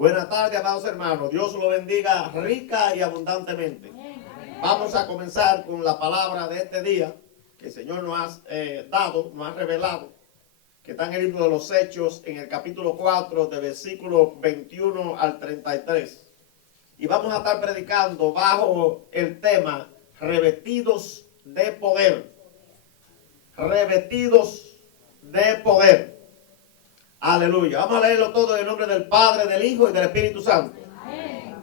Buenas tardes, amados hermanos. Dios lo bendiga rica y abundantemente. Vamos a comenzar con la palabra de este día que el Señor nos ha dado, nos ha revelado, que está en el libro de los Hechos, en el capítulo 4, de versículo 21 al 33. Y vamos a estar predicando bajo el tema revestidos de poder. Revestidos de poder. Aleluya. Vamos a leerlo todo en el nombre del Padre, del Hijo y del Espíritu Santo. Amén.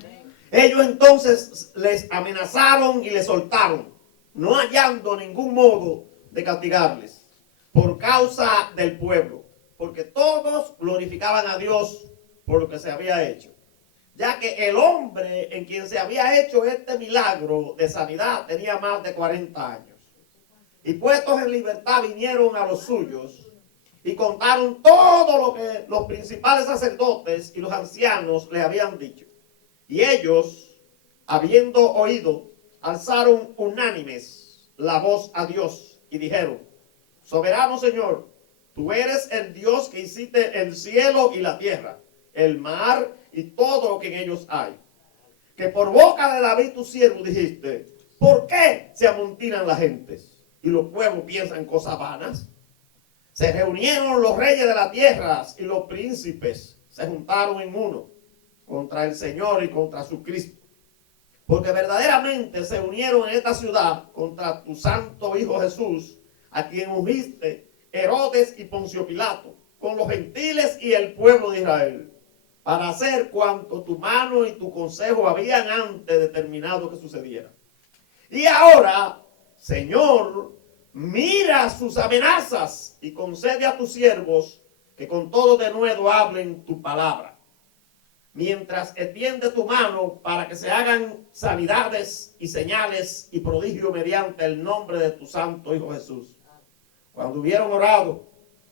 Ellos entonces les amenazaron y les soltaron, no hallando ningún modo de castigarles por causa del pueblo, porque todos glorificaban a Dios por lo que se había hecho, ya que el hombre en quien se había hecho este milagro de sanidad tenía más de 40 años. Y puestos en libertad vinieron a los suyos y contaron todo lo que los principales sacerdotes y los ancianos le habían dicho. Y ellos, habiendo oído, alzaron unánimes la voz a Dios y dijeron: Soberano Señor, tú eres el Dios que hiciste el cielo y la tierra, el mar y todo lo que en ellos hay. Que por boca de David tu siervo dijiste: ¿por qué se amontinan las gentes y los pueblos piensan cosas vanas? Se reunieron los reyes de la tierra y los príncipes se juntaron en uno contra el Señor y contra su Cristo. Porque verdaderamente se unieron en esta ciudad contra tu santo Hijo Jesús, a quien ungiste Herodes y Poncio Pilato, con los gentiles y el pueblo de Israel, para hacer cuanto tu mano y tu consejo habían antes determinado que sucediera. Y ahora, Señor, mira sus amenazas y concede a tus siervos que con todo denuedo hablen tu palabra, mientras extiende tu mano para que se hagan sanidades y señales y prodigios mediante el nombre de tu santo Hijo Jesús. Cuando hubieron orado,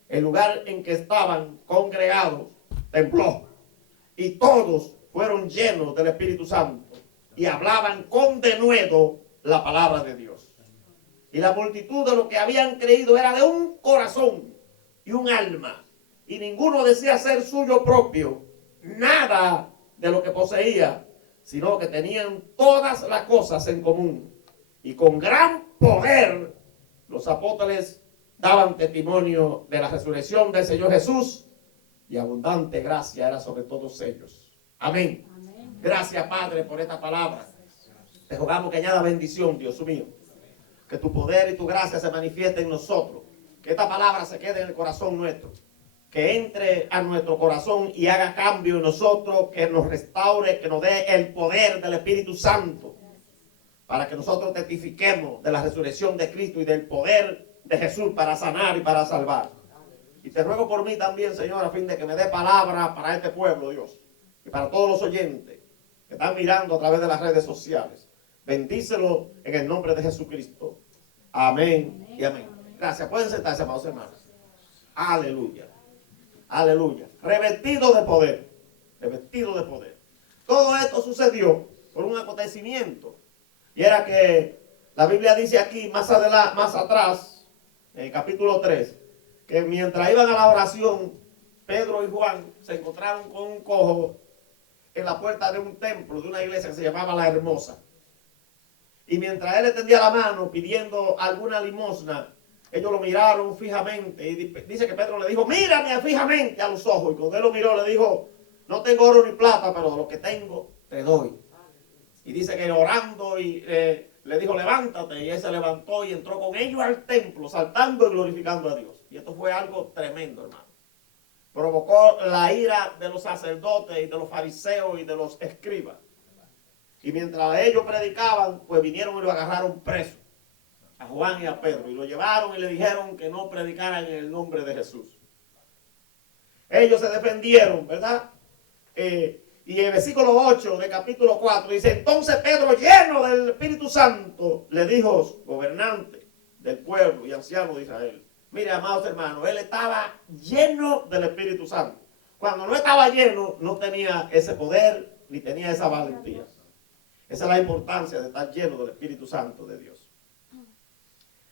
el lugar en que estaban congregados tembló, y todos fueron llenos del Espíritu Santo y hablaban con denuedo la palabra de Dios. Y la multitud de los que habían creído era de un corazón y un alma, y ninguno decía ser suyo propio nada de lo que poseía, sino que tenían todas las cosas en común. Y con gran poder los apóstoles daban testimonio de la resurrección del Señor Jesús, y abundante gracia era sobre todos ellos. Amén. Amén. Gracias, Padre, por esta palabra. Te rogamos que añada bendición, Dios mío. Que tu poder y tu gracia se manifieste en nosotros. Que esta palabra se quede en el corazón nuestro. Que entre a nuestro corazón y haga cambio en nosotros. Que nos restaure, que nos dé el poder del Espíritu Santo. Para que nosotros testifiquemos de la resurrección de Cristo y del poder de Jesús para sanar y para salvar. Y te ruego por mí también, Señor, a fin de que me dé palabra para este pueblo, Dios. Y para todos los oyentes que están mirando a través de las redes sociales. Bendícelo en el nombre de Jesucristo. Amén y amén. Gracias. Pueden sentarse, amados hermanos. Aleluya. Aleluya. Revestido de poder. Revestido de poder. Todo esto sucedió por un acontecimiento. Y era que la Biblia dice aquí, más atrás, en el capítulo 3, que mientras iban a la oración, Pedro y Juan se encontraron con un cojo en la puerta de un templo, de una iglesia que se llamaba La Hermosa. Y mientras él le tendía la mano pidiendo alguna limosna, ellos lo miraron fijamente. Y dice que Pedro le dijo: mírame fijamente a los ojos. Y cuando él lo miró, le dijo: no tengo oro ni plata, pero lo que tengo te doy. Y dice que orando y le dijo: levántate. Y él se levantó y entró con ellos al templo, saltando y glorificando a Dios. Y esto fue algo tremendo, hermano. Provocó la ira de los sacerdotes y de los fariseos y de los escribas. Y mientras ellos predicaban, pues vinieron y lo agarraron preso, a Juan y a Pedro, y lo llevaron y le dijeron que no predicaran en el nombre de Jesús. Ellos se defendieron, ¿verdad? Y el versículo 8 de capítulo 4 dice: entonces Pedro, lleno del Espíritu Santo, le dijo: gobernante del pueblo y anciano de Israel. Mire, amados hermanos, él estaba lleno del Espíritu Santo. Cuando no estaba lleno, no tenía ese poder ni tenía esa valentía. Esa es la importancia de estar lleno del Espíritu Santo de Dios.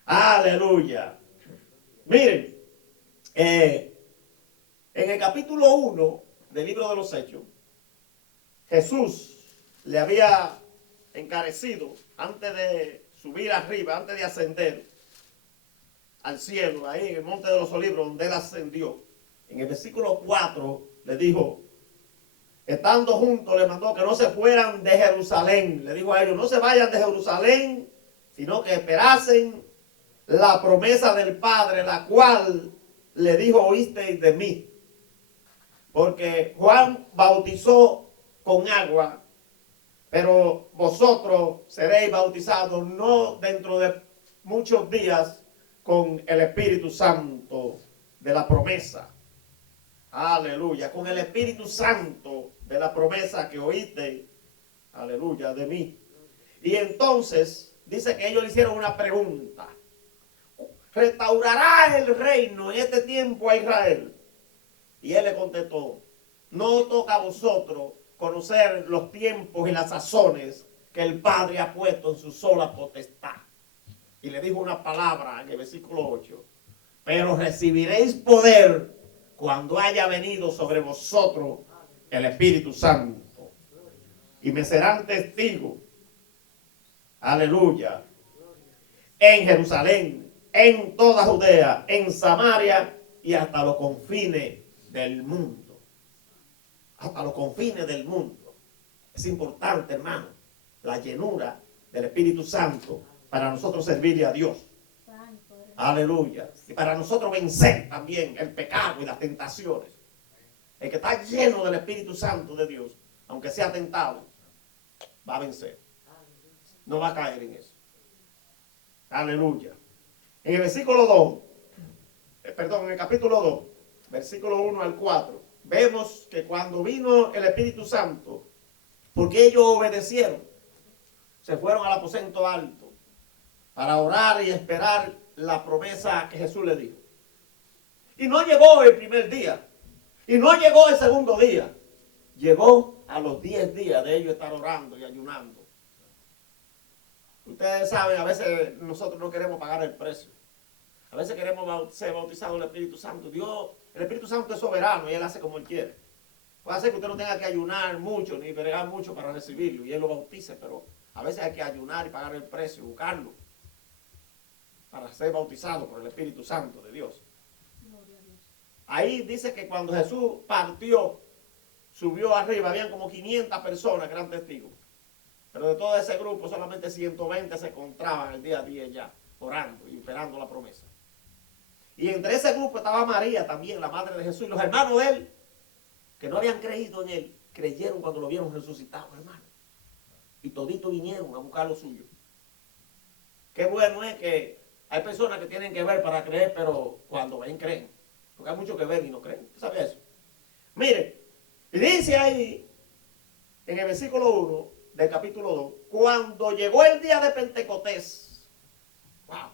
Aleluya. Miren, en el capítulo 1 del libro de los Hechos, Jesús le había encarecido antes de subir arriba, antes de ascender al cielo, ahí en el Monte de los Olivos, donde él ascendió. En el versículo 4 le dijo, estando juntos, le mandó que no se fueran de Jerusalén. Le dijo a ellos, no se vayan de Jerusalén, sino que esperasen la promesa del Padre, la cual le dijo, oísteis de mí. Porque Juan bautizó con agua, pero vosotros seréis bautizados no dentro de muchos días con el Espíritu Santo de la promesa. Aleluya, con el Espíritu Santo de la promesa que oíste, aleluya, de mí. Y entonces dice que ellos le hicieron una pregunta. ¿Restaurará el reino en este tiempo a Israel? Y él le contestó, no toca a vosotros conocer los tiempos y las sazones que el Padre ha puesto en su sola potestad. Y le dijo una palabra en el versículo 8, pero recibiréis poder cuando haya venido sobre vosotros el Espíritu Santo. Y me serán testigos, aleluya, en Jerusalén, en toda Judea, en Samaria y hasta los confines del mundo. Hasta los confines del mundo. Es importante, hermano, la llenura del Espíritu Santo para nosotros servirle a Dios. Aleluya. Y para nosotros vencer también el pecado y las tentaciones. El que está lleno del Espíritu Santo de Dios, aunque sea tentado, va a vencer. No va a caer en eso. Aleluya. En el versículo 2, en el capítulo 2, versículo 1 al 4, vemos que cuando vino el Espíritu Santo, porque ellos obedecieron, se fueron al aposento alto para orar y esperar la promesa que Jesús le dijo. Y no llegó el primer día, y no llegó el segundo día, llegó a los 10 días de ellos estar orando y ayunando. Ustedes saben, a veces nosotros no queremos pagar el precio. A veces queremos ser bautizados en el Espíritu Santo. Dios, el Espíritu Santo es soberano y Él hace como Él quiere. Puede hacer que usted no tenga que ayunar mucho ni bregar mucho para recibirlo y Él lo bautice, pero a veces hay que ayunar y pagar el precio, buscarlo para ser bautizado por el Espíritu Santo de Dios. Ahí dice que cuando Jesús partió, subió arriba, habían como 500 personas que eran testigos. Pero de todo ese grupo, solamente 120 se encontraban el día 10 ya, orando y esperando la promesa. Y entre ese grupo estaba María también, la madre de Jesús, y los hermanos de él, que no habían creído en él, creyeron cuando lo vieron resucitado, hermano. Y toditos vinieron a buscar lo suyo. Qué bueno es que hay personas que tienen que ver para creer, pero cuando ven, creen. Porque hay muchos que ven y no creen. ¿Usted sabe eso? Mire, y dice ahí, en el versículo 1 del capítulo 2, cuando llegó el día de Pentecostés, wow.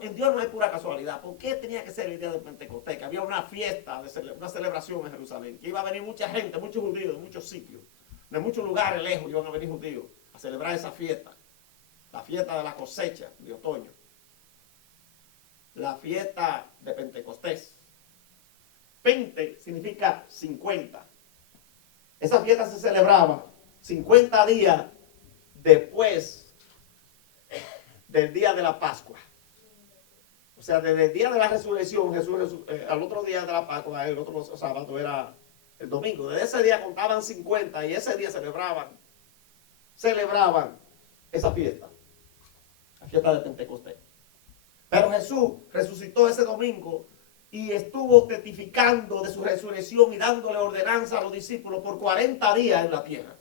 En Dios no hay pura casualidad. ¿Por qué tenía que ser el día de Pentecostés? Que había una fiesta, una celebración en Jerusalén. Que iba a venir mucha gente, muchos judíos, de muchos sitios, de muchos lugares lejos iban a venir judíos a celebrar esa fiesta. La fiesta de la cosecha de otoño. La fiesta de Pentecostés. Pente significa 50. Esa fiesta se celebraba 50 días después del día de la Pascua. O sea, desde el día de la resurrección, Jesús al otro día de la Pascua, el otro sábado era el domingo. Desde ese día contaban 50 y ese día celebraban esa fiesta. La fiesta de Pentecostés. Pero Jesús resucitó ese domingo y estuvo testificando de su resurrección y dándole ordenanza a los discípulos por 40 días en la tierra.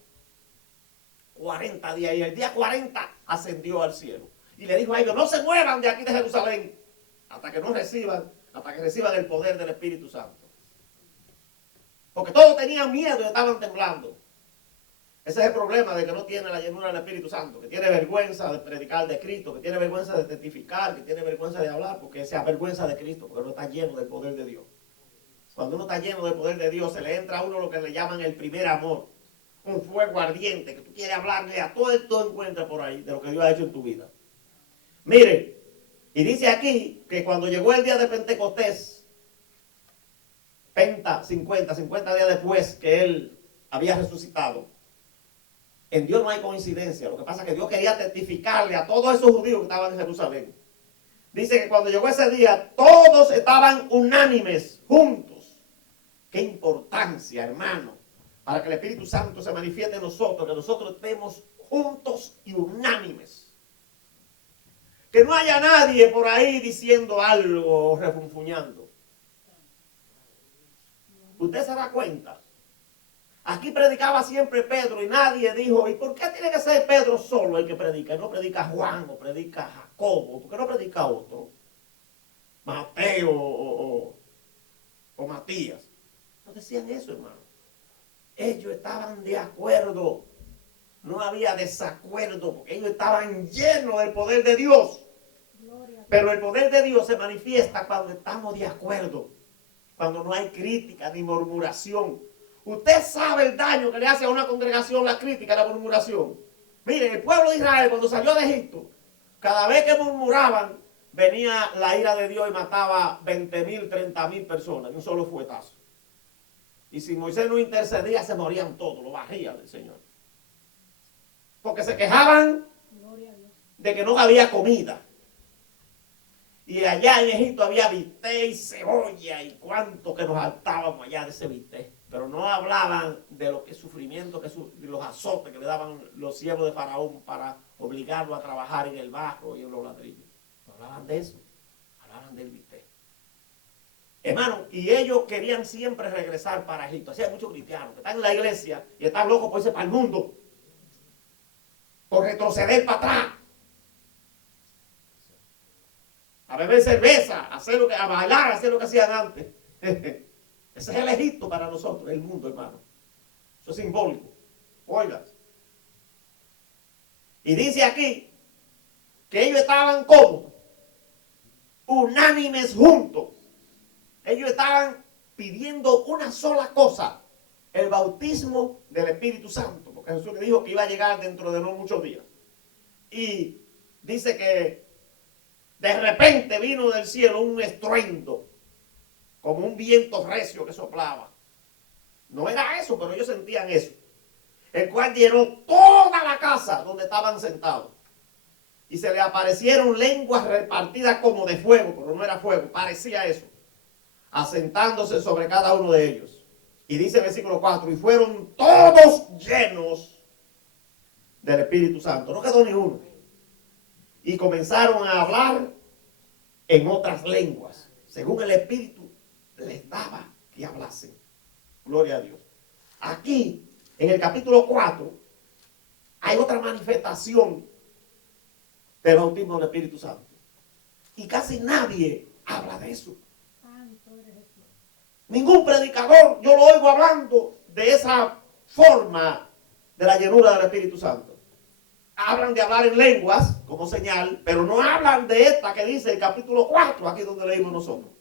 40 días. Y el día 40 ascendió al cielo. Y le dijo a ellos, no se muevan de aquí de Jerusalén hasta que reciban el poder del Espíritu Santo. Porque todos tenían miedo y estaban temblando. Ese es el problema de que no tiene la llenura del Espíritu Santo, que tiene vergüenza de predicar de Cristo, que tiene vergüenza de testificar, que tiene vergüenza de hablar, porque se avergüenza de Cristo, porque no está lleno del poder de Dios. Cuando uno está lleno del poder de Dios, se le entra a uno lo que le llaman el primer amor. Un fuego ardiente, que tú quieres hablarle a todo esto encuentra por ahí de lo que Dios ha hecho en tu vida. Mire, y dice aquí que cuando llegó el día de Pentecostés, 50 días después que él había resucitado. En Dios no hay coincidencia. Lo que pasa es que Dios quería testificarle a todos esos judíos que estaban en Jerusalén. Dice que cuando llegó ese día, todos estaban unánimes, juntos. Qué importancia, hermano, para que el Espíritu Santo se manifieste en nosotros, que nosotros estemos juntos y unánimes. Que no haya nadie por ahí diciendo algo o refunfuñando. ¿Usted se da cuenta? Aquí predicaba siempre Pedro y nadie dijo, ¿y por qué tiene que ser Pedro solo el que predica? Y no predica Juan o predica Jacobo, ¿por qué no predica otro? Mateo o Matías. No decían eso, hermano. Ellos estaban de acuerdo. No había desacuerdo porque ellos estaban llenos del poder de Dios. Pero el poder de Dios se manifiesta cuando estamos de acuerdo. Cuando no hay crítica ni murmuración. Usted sabe el daño que le hace a una congregación la crítica y la murmuración. Miren, el pueblo de Israel cuando salió de Egipto, cada vez que murmuraban, venía la ira de Dios y mataba 20,000, 30,000 personas en un solo fuetazo. Y si Moisés no intercedía, se morían todos, lo barrían del Señor. Porque se quejaban de que no había comida. Y allá en Egipto había bistec y cebolla y cuánto que nos hartábamos allá de ese bistec. Pero no hablaban de lo que sufrimiento, de los azotes que le daban los siervos de Faraón para obligarlo a trabajar en el barro y en los ladrillos. No hablaban de eso, hablaban del bistec. Hermano, y ellos querían siempre regresar para Egipto. Así hay muchos cristianos que están en la iglesia y están locos por irse para el mundo, por retroceder para atrás, a beber cerveza, a bailar, hacer lo que hacían antes. Ese es el Egipto para nosotros, el mundo, hermano. Eso es simbólico. Oigan. Y dice aquí que ellos estaban como unánimes juntos. Ellos estaban pidiendo una sola cosa, el bautismo del Espíritu Santo, porque Jesús le dijo que iba a llegar dentro de no muchos días. Y dice que de repente vino del cielo un estruendo, como un viento recio que soplaba. No era eso, pero ellos sentían eso. El cual llenó toda la casa donde estaban sentados. Y se le aparecieron lenguas repartidas como de fuego, pero no era fuego, parecía eso. Asentándose sobre cada uno de ellos. Y dice el versículo 4, y fueron todos llenos del Espíritu Santo. No quedó ni uno. Y comenzaron a hablar en otras lenguas, según el Espíritu les daba que hablasen. Gloria a Dios. Aquí, en el capítulo 4, hay otra manifestación del bautismo del Espíritu Santo. Y casi nadie habla de eso. Ningún predicador yo lo oigo hablando de esa forma de la llenura del Espíritu Santo. Hablan de hablar en lenguas como señal, pero no hablan de esta que dice el capítulo 4, aquí donde leímos nosotros.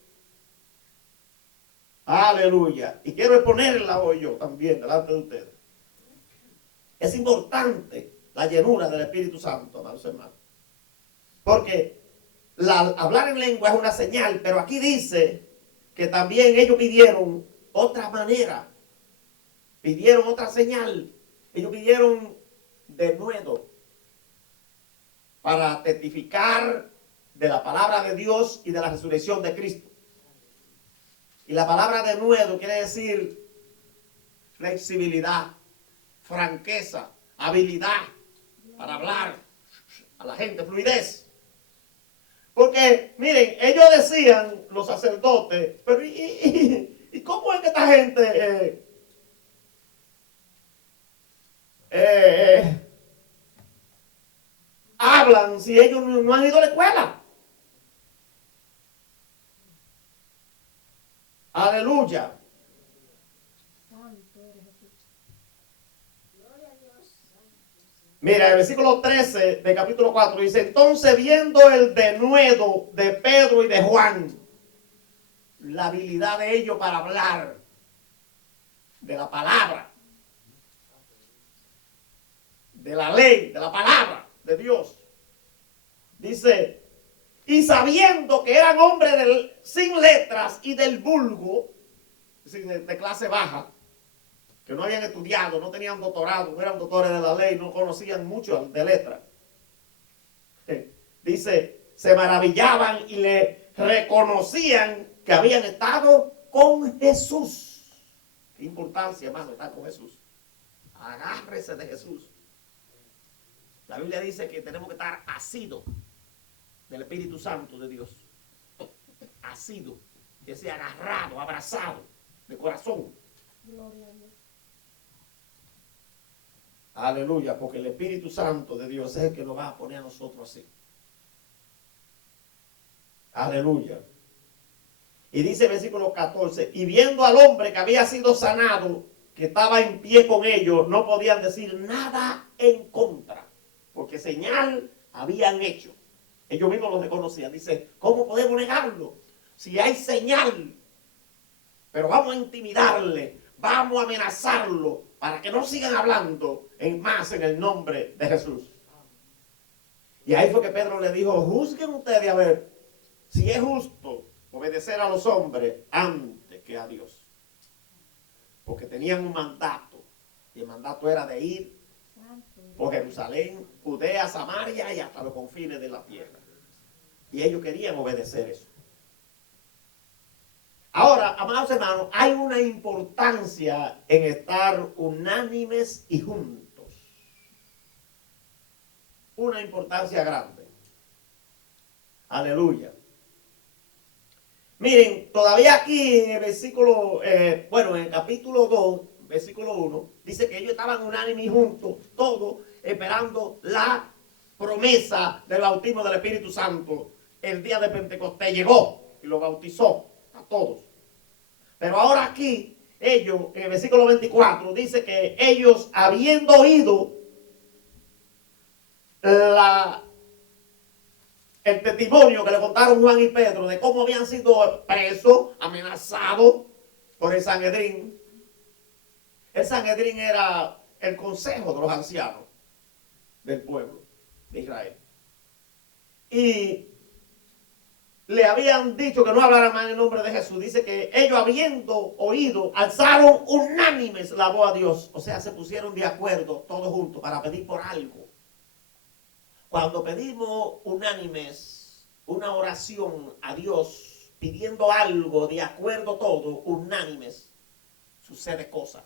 Aleluya. Y quiero exponerla hoy yo también delante de ustedes. Es importante la llenura del Espíritu Santo, amados hermanos. Porque hablar en lengua es una señal, pero aquí dice que también ellos pidieron otra manera. Pidieron otra señal. Ellos pidieron denuedo para testificar de la palabra de Dios y de la resurrección de Cristo. Y la palabra denuedo quiere decir flexibilidad, franqueza, habilidad para hablar a la gente, fluidez. Porque, miren, ellos decían, los sacerdotes, pero ¿y cómo es que esta gente hablan si ellos no han ido a la escuela? Aleluya. Mira, el versículo 13 del capítulo 4 dice, entonces viendo el denuedo de Pedro y de Juan, la habilidad de ellos para hablar de la palabra, de la ley, de la palabra de Dios, dice, y sabiendo que eran hombres sin letras y del vulgo, de clase baja, que no habían estudiado, no tenían doctorado, no eran doctores de la ley, no conocían mucho de letras. Dice, se maravillaban y le reconocían que habían estado con Jesús. Qué importancia, hermano, estar con Jesús. Agárrese de Jesús. La Biblia dice que tenemos que estar asidos del Espíritu Santo de Dios. Asido, que sea agarrado, abrazado de corazón. Gloria a Dios. Aleluya, porque el Espíritu Santo de Dios es el que nos va a poner a nosotros así. Aleluya. Y dice el versículo 14, y viendo al hombre que había sido sanado, que estaba en pie con ellos, no podían decir nada en contra, porque señal habían hecho. Ellos mismos lo reconocían. Dice, ¿cómo podemos negarlo? Si hay señal, pero vamos a intimidarle, vamos a amenazarlo, para que no sigan hablando más en el nombre de Jesús. Y ahí fue que Pedro le dijo, juzguen ustedes a ver si es justo obedecer a los hombres antes que a Dios. Porque tenían un mandato, y el mandato era de ir por Jerusalén, Judea, Samaria y hasta los confines de la tierra. Y ellos querían obedecer eso. Ahora, amados hermanos, hay una importancia en estar unánimes y juntos. Una importancia grande. Aleluya. Miren, todavía aquí en el versículo, en el capítulo 2, versículo 1, dice que ellos estaban unánimes y juntos, todos esperando la promesa del bautismo del Espíritu Santo. El día de Pentecostés llegó y lo bautizó a todos. Pero ahora aquí, ellos, en el versículo 24, dice que ellos, habiendo oído el testimonio que le contaron Juan y Pedro de cómo habían sido presos, amenazados por el Sanedrín. El Sanedrín era el consejo de los ancianos del pueblo de Israel. Y le habían dicho que no hablaran más en el nombre de Jesús. Dice que ellos, habiendo oído, alzaron unánimes la voz a Dios. O sea, se pusieron de acuerdo todos juntos para pedir por algo. Cuando pedimos unánimes una oración a Dios, pidiendo algo de acuerdo todo, unánimes, sucede cosa.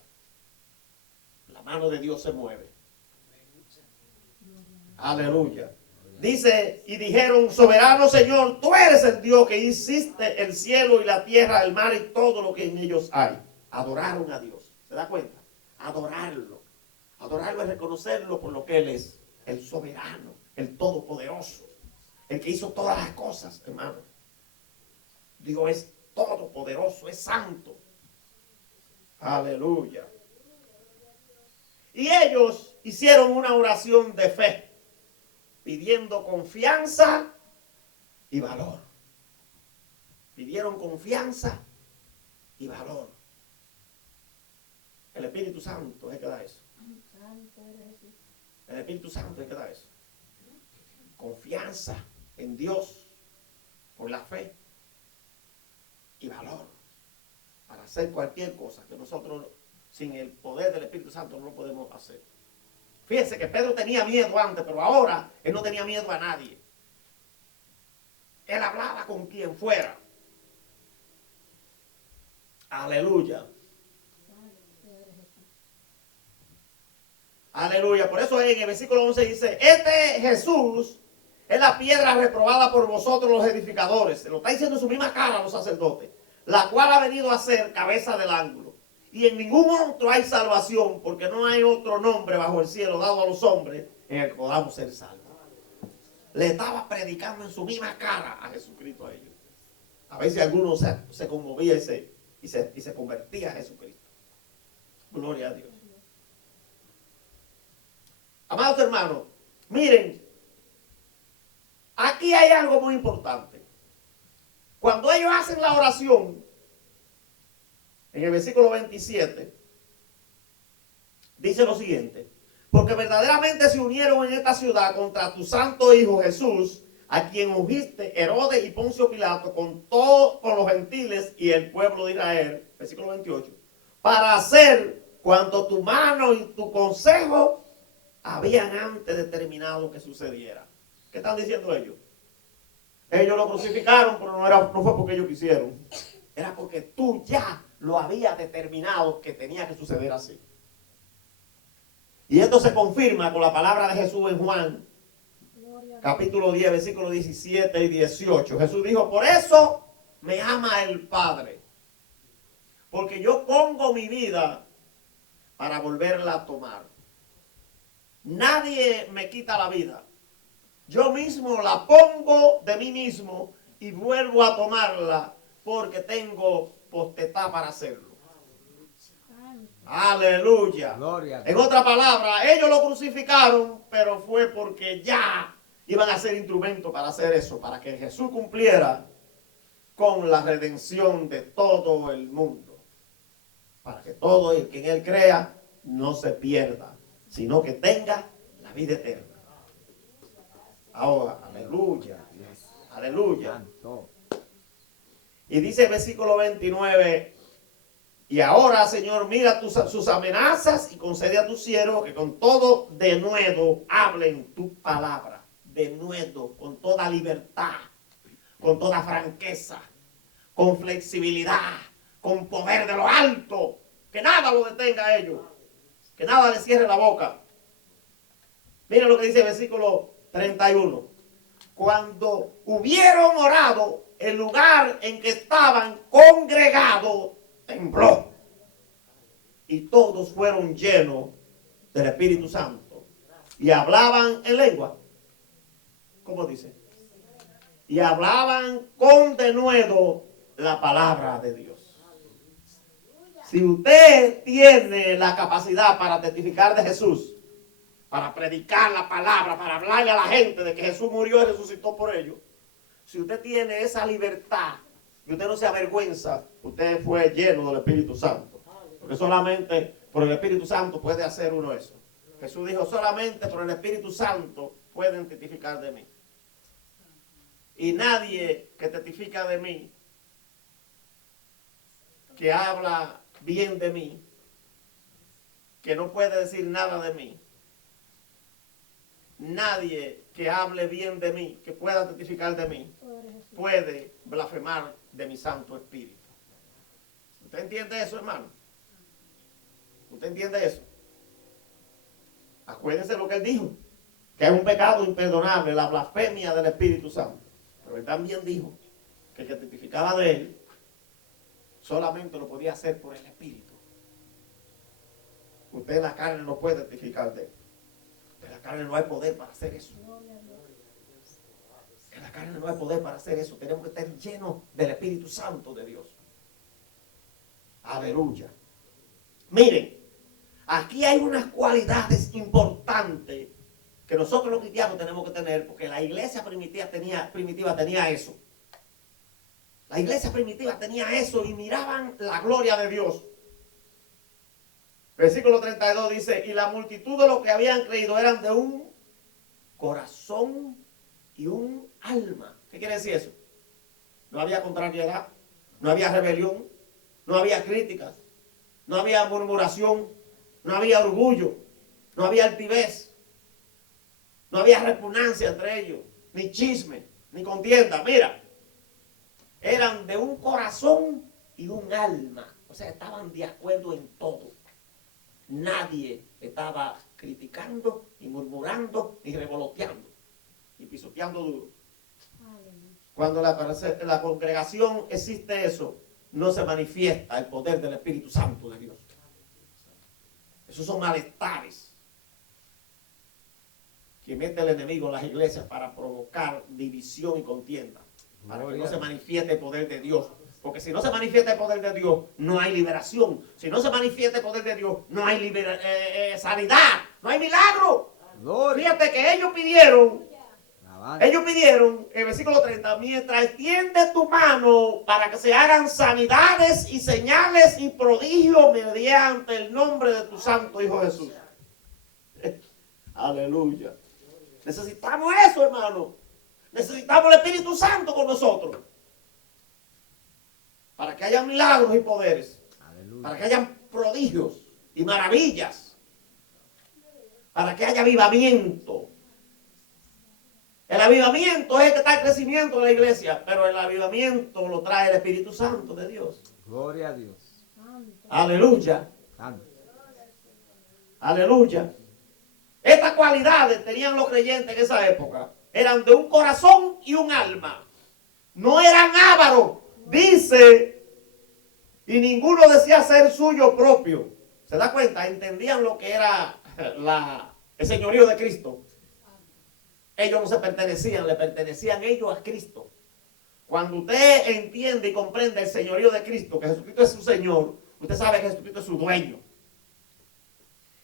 La mano de Dios se mueve. Aleluya. Dice, y dijeron, soberano Señor, tú eres el Dios que hiciste el cielo y la tierra, el mar y todo lo que en ellos hay. Adoraron a Dios. ¿Se da cuenta? Adorarlo. Adorarlo es reconocerlo por lo que Él es. El soberano, el todopoderoso, el que hizo todas las cosas, hermano. Dios es todopoderoso, es santo. Aleluya. Y ellos hicieron una oración de fe, pidiendo confianza y valor. Pidieron confianza y valor. El Espíritu Santo es el que da eso. El Espíritu Santo es el que da eso. Confianza en Dios por la fe y valor para hacer cualquier cosa que nosotros sin el poder del Espíritu Santo no lo podemos hacer. Fíjense que Pedro tenía miedo antes, pero ahora él no tenía miedo a nadie. Él hablaba con quien fuera. Aleluya. Aleluya. Por eso en el versículo 11 dice, este Jesús es la piedra reprobada por vosotros los edificadores. Se lo está diciendo en su misma cara a los sacerdotes. La cual ha venido a ser cabeza del ángulo. Y en ningún otro hay salvación, porque no hay otro nombre bajo el cielo dado a los hombres en el que podamos ser salvos. Le estaba predicando en su misma cara a Jesucristo a ellos. A veces algunos se conmovía y se convertía a Jesucristo. Gloria a Dios. Amados hermanos, miren, aquí hay algo muy importante. Cuando ellos hacen la oración, en el versículo 27, dice lo siguiente: porque verdaderamente se unieron en esta ciudad contra tu santo Hijo Jesús, a quien ungiste Herodes y Poncio Pilato con todos, con los gentiles y el pueblo de Israel, versículo 28, para hacer cuanto tu mano y tu consejo habían antes determinado que sucediera. ¿Qué están diciendo ellos? Ellos lo crucificaron, pero no fue porque ellos quisieron. Era porque tú ya lo habías determinado que tenía que suceder así. Y esto se confirma con la palabra de Jesús en Juan, capítulo 10, versículos 17 y 18. Jesús dijo, por eso me ama el Padre, porque yo pongo mi vida para volverla a tomar. Nadie me quita la vida. Yo mismo la pongo de mí mismo y vuelvo a tomarla porque tengo potestad para hacerlo. Aleluya. Gloria. En otra palabra, ellos lo crucificaron, pero fue porque ya iban a ser instrumentos para hacer eso, para que Jesús cumpliera con la redención de todo el mundo. Para que todo el que en él crea no se pierda, sino que tenga la vida eterna. Ahora, aleluya, aleluya. Y dice el versículo 29, y ahora, Señor, mira sus amenazas y concede a tus siervos que con todo denuedo hablen tu palabra. Denuedo, con toda libertad, con toda franqueza, con flexibilidad, con poder de lo alto. Que nada lo detenga a ellos, que nada les cierre la boca. Miren lo que dice el versículo 31. Cuando hubieron orado, el lugar en que estaban congregados tembló. Y todos fueron llenos del Espíritu Santo. Y hablaban en lengua. ¿Cómo dice? Y hablaban con denuedo la palabra de Dios. Si usted tiene la capacidad para testificar de Jesús, para predicar la palabra, para hablarle a la gente de que Jesús murió y resucitó por ellos, si usted tiene esa libertad y usted no se avergüenza, usted fue lleno del Espíritu Santo. Porque solamente por el Espíritu Santo puede hacer uno eso. Jesús dijo, solamente por el Espíritu Santo pueden testificar de mí. Y nadie que testifica de mí, que habla bien de mí, que no puede decir nada de mí, nadie que hable bien de mí, que pueda testificar de mí, puede blasfemar de mi Santo Espíritu. ¿Usted entiende eso, hermano? ¿Usted entiende eso? Acuérdense lo que él dijo, que es un pecado imperdonable, la blasfemia del Espíritu Santo. Pero él también dijo que el que testificaba de él solamente lo podía hacer por el Espíritu. Usted en la carne no puede testificar de él. En la carne no hay poder para hacer eso. En la carne no hay poder para hacer eso. Tenemos que estar llenos del Espíritu Santo de Dios. Aleluya. Miren, aquí hay unas cualidades importantes que nosotros los cristianos tenemos que tener, porque la iglesia primitiva tenía eso. La iglesia primitiva tenía eso y miraban la gloria de Dios. Versículo 32 dice, y la multitud de los que habían creído eran de un corazón y un alma. ¿Qué quiere decir eso? No había contrariedad, no había rebelión, no había críticas, no había murmuración, no había orgullo, no había altivez, no había repugnancia entre ellos, ni chisme, ni contienda. Mira, eran de un corazón y un alma. O sea, estaban de acuerdo en todo. Nadie estaba criticando, ni murmurando, ni revoloteando, ni pisoteando duro. Cuando la congregación existe eso, no se manifiesta el poder del Espíritu Santo de Dios. Esos son malestares que mete el enemigo en las iglesias para provocar división y contienda, para que no se manifieste el poder de Dios. Porque si no se manifiesta el poder de Dios, no hay liberación. Si no se manifiesta el poder de Dios, no hay sanidad, no hay milagro. Fíjate que ellos pidieron, el versículo 30, mientras extiende tu mano para que se hagan sanidades y señales y prodigios mediante el nombre de tu santo Hijo Jesús. Aleluya. Necesitamos eso, hermano. Necesitamos el Espíritu Santo con nosotros. Para que haya milagros y poderes. Aleluya. Para que haya prodigios y maravillas. Para que haya avivamiento. El avivamiento es el que está en crecimiento de la iglesia, pero el avivamiento lo trae el Espíritu Santo de Dios. Gloria a Dios. Aleluya. Santo. Aleluya. Estas cualidades tenían los creyentes en esa época. Eran de un corazón y un alma. No eran ávaros. Dice, y ninguno decía ser suyo propio. ¿Se da cuenta? Entendían lo que era el señorío de Cristo. Ellos no se pertenecían, le pertenecían ellos a Cristo. Cuando usted entiende y comprende el señorío de Cristo, que Jesucristo es su Señor, usted sabe que Jesucristo es su dueño.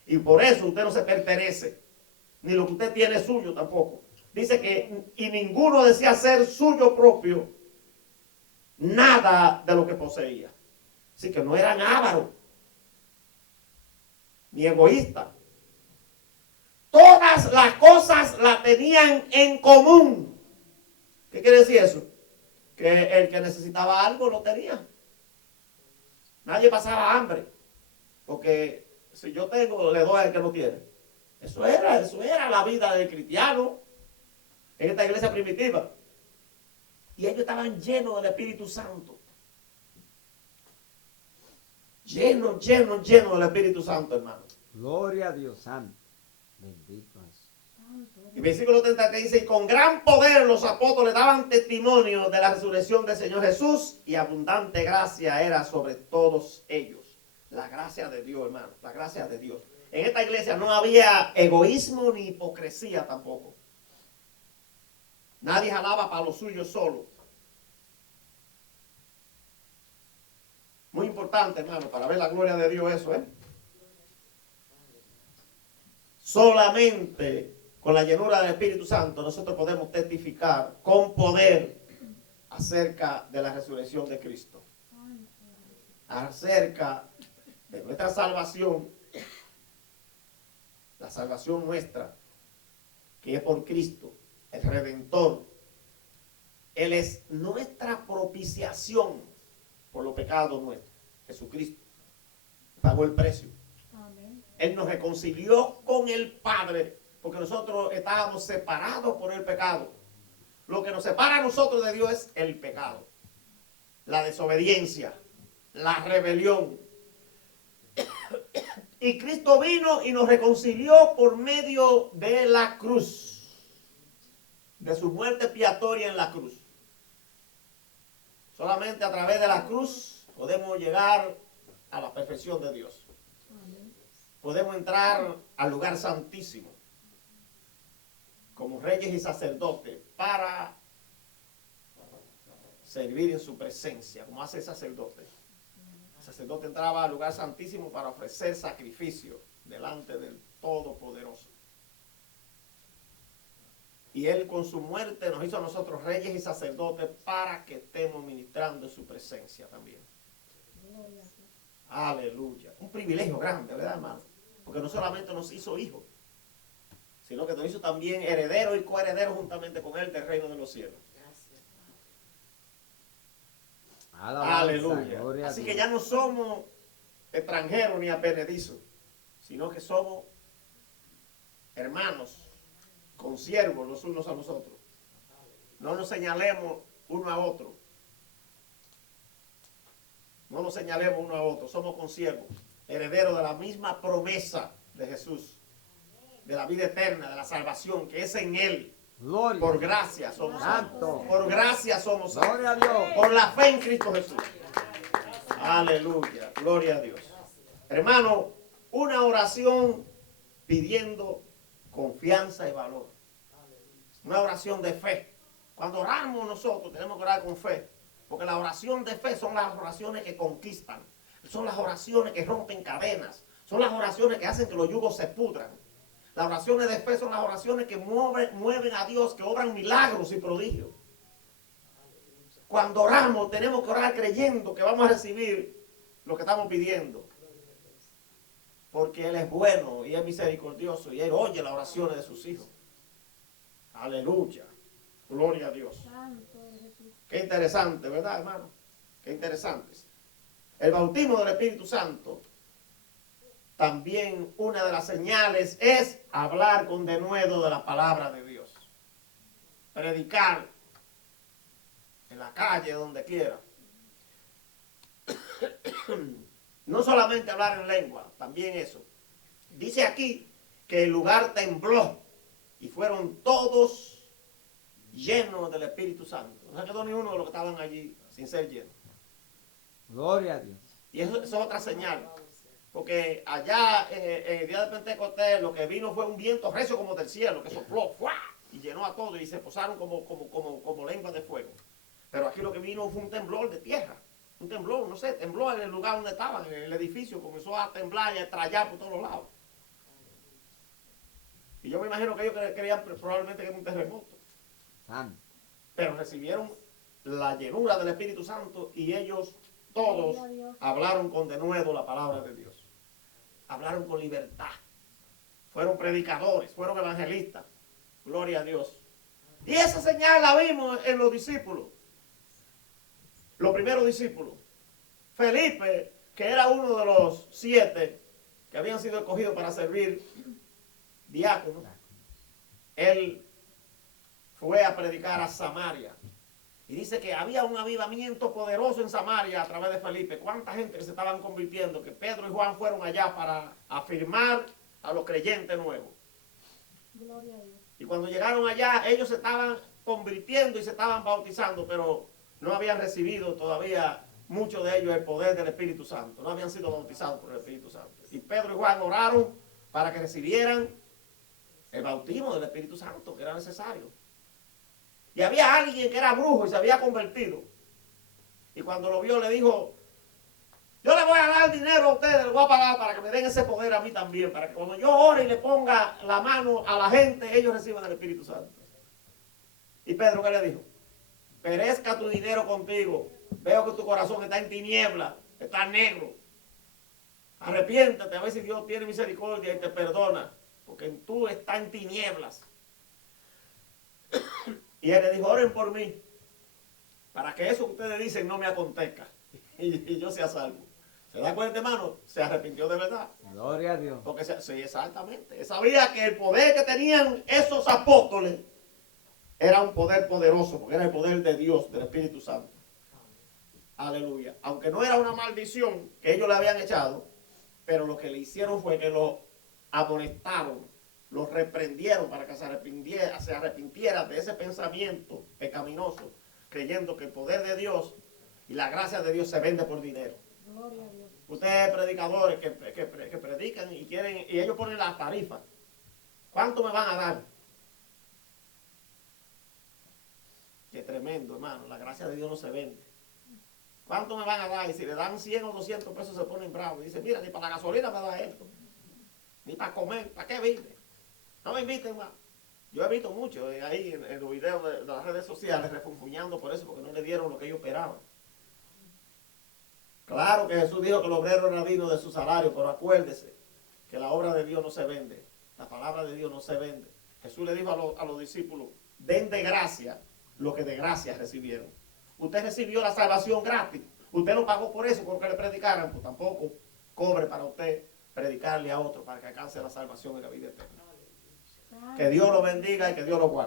Y por eso usted no se pertenece, ni lo que usted tiene es suyo tampoco. Dice que, y ninguno decía ser suyo propio nada de lo que poseía. Así que no eran ávaros, ni egoístas. Todas las cosas las tenían en común. ¿Qué quiere decir eso? Que el que necesitaba algo lo tenía. Nadie pasaba hambre. Porque si yo tengo, le doy al que no tiene. Eso era la vida del cristiano en esta iglesia primitiva. Y ellos estaban llenos del Espíritu Santo. Llenos del Espíritu Santo, hermano. Gloria a Dios, santo. Bendito es. Y versículo 30 dice, y con gran poder los apóstoles daban testimonio de la resurrección del Señor Jesús, y abundante gracia era sobre todos ellos. La gracia de Dios, hermano, la gracia de Dios. En esta iglesia no había egoísmo ni hipocresía tampoco. Nadie jalaba para lo suyo solo. Muy importante, hermano, para ver la gloria de Dios eso, Solamente con la llenura del Espíritu Santo nosotros podemos testificar con poder acerca de la resurrección de Cristo. Acerca de nuestra salvación, la salvación nuestra, que es por Cristo, el Redentor. Él es nuestra propiciación por los pecados nuestros. Jesucristo pagó el precio. Amén. Él nos reconcilió con el Padre, porque nosotros estábamos separados por el pecado. Lo que nos separa a nosotros de Dios es el pecado, la desobediencia, la rebelión. Y Cristo vino y nos reconcilió por medio de la cruz, de su muerte expiatoria en la cruz. Solamente a través de la cruz podemos llegar a la perfección de Dios. Podemos entrar al lugar santísimo como reyes y sacerdotes para servir en su presencia, como hace el sacerdote. El sacerdote entraba al lugar santísimo para ofrecer sacrificio delante del Todopoderoso. Y Él con su muerte nos hizo a nosotros reyes y sacerdotes para que estemos ministrando en su presencia también. Aleluya. Un privilegio grande, ¿verdad, hermano? Porque no solamente nos hizo hijos, sino que nos hizo también herederos y coherederos juntamente con Él del reino de los cielos. Alabanza, Aleluya. Así que ya no somos extranjeros ni advenedizos, sino que somos hermanos, consiervos los unos a los otros. No nos señalemos uno a otro. No nos señalemos uno a otro. Somos consiervos, herederos de la misma promesa de Jesús, de la vida eterna, de la salvación que es en Él. Gloria. Por gracia somos salvos. Por gracia somos salvos. Gloria a Dios. Por la fe en Cristo Jesús. Aleluya. Gloria a Dios. Hermano, una oración pidiendo confianza y valor. Una oración de fe. Cuando oramos nosotros tenemos que orar con fe. Porque la oración de fe son las oraciones que conquistan. Son las oraciones que rompen cadenas. Son las oraciones que hacen que los yugos se pudran. Las oraciones de fe son las oraciones que mueven a Dios, que obran milagros y prodigios. Cuando oramos tenemos que orar creyendo que vamos a recibir lo que estamos pidiendo. Porque Él es bueno y es misericordioso y Él oye las oraciones de sus hijos. Aleluya. Gloria a Dios. Santo Jesús. Qué interesante, ¿verdad, hermano? Qué interesante. El bautismo del Espíritu Santo, también una de las señales es hablar con denuedo de la palabra de Dios. Predicar en la calle, donde quiera. No solamente hablar en lengua, también eso. Dice aquí que el lugar tembló y fueron todos llenos del Espíritu Santo. No se quedó ni uno de los que estaban allí sin ser llenos. Gloria a Dios. Y eso es otra señal. Porque allá en el día de Pentecostés lo que vino fue un viento recio como del cielo que sopló ¡fua! Y llenó a todos y se posaron como lenguas de fuego. Pero aquí lo que vino fue un temblor de tierra. Un temblor, no sé, tembló en el lugar donde estaban, en el edificio, comenzó a temblar y a estrellar por todos lados. Y yo me imagino que ellos creían probablemente que era un terremoto. Santo. Pero recibieron la llenura del Espíritu Santo y ellos todos Gloria a Dios. hablaron con denuedo la palabra de Dios. Hablaron con libertad. Fueron predicadores, fueron evangelistas. Gloria a Dios. Y esa señal la vimos en los discípulos. Los primeros discípulos. Felipe, que era uno de los 7 que habían sido escogidos para servir diáconos, él fue a predicar a Samaria. Y dice que había un avivamiento poderoso en Samaria a través de Felipe. ¿Cuánta gente se estaban convirtiendo? Que Pedro y Juan fueron allá para afirmar a los creyentes nuevos. Gloria a Dios. Y cuando llegaron allá, ellos se estaban convirtiendo y se estaban bautizando, pero no habían recibido todavía muchos de ellos el poder del Espíritu Santo. No habían sido bautizados por el Espíritu Santo. Y Pedro y Juan oraron para que recibieran el bautismo del Espíritu Santo, que era necesario. Y había alguien que era brujo y se había convertido. Y cuando lo vio le dijo, yo le voy a dar dinero a ustedes, le voy a pagar para que me den ese poder a mí también, para que cuando yo ore y le ponga la mano a la gente, ellos reciban el Espíritu Santo. Y Pedro, ¿qué le dijo? Perezca tu dinero contigo. Veo que tu corazón está en tinieblas, está negro. Arrepiéntate, a ver si Dios tiene misericordia y te perdona, porque tú estás en tinieblas. Y él le dijo, oren por mí, para que eso que ustedes dicen no me acontezca y yo sea salvo. ¿Se da cuenta, hermano? Se arrepintió de verdad. Gloria a Dios. Porque sí, exactamente. Él sabía que el poder que tenían esos apóstoles era un poder poderoso, porque era el poder de Dios, del Espíritu Santo. Aleluya. Aunque no era una maldición que ellos le habían echado, pero lo que le hicieron fue que lo amonestaron, lo reprendieron para que se arrepintiera de ese pensamiento pecaminoso, creyendo que el poder de Dios y la gracia de Dios se vende por dinero. Gloria a Dios. Ustedes predicadores que predican y quieren, y ellos ponen las tarifas. ¿Cuánto me van a dar? Qué tremendo, hermano. La gracia de Dios no se vende. ¿Cuánto me van a dar? Y si le dan 100 o 200 pesos se ponen bravos. Y dicen, mira, ni para la gasolina me da esto. Ni para comer. ¿Para qué vine? No me inviten más. Yo he visto mucho ahí en los videos de las redes sociales refunfuñando por eso, porque no le dieron lo que ellos esperaban. Claro que Jesús dijo que el obrero era digno de su salario, pero acuérdese que la obra de Dios no se vende. La palabra de Dios no se vende. Jesús le dijo a los discípulos, den de gracia lo que de gracia recibieron. Usted recibió la salvación gratis. Usted no pagó por eso, porque le predicaran, pues tampoco cobre para usted predicarle a otro para que alcance la salvación y la vida eterna. Que Dios lo bendiga y que Dios lo guarde.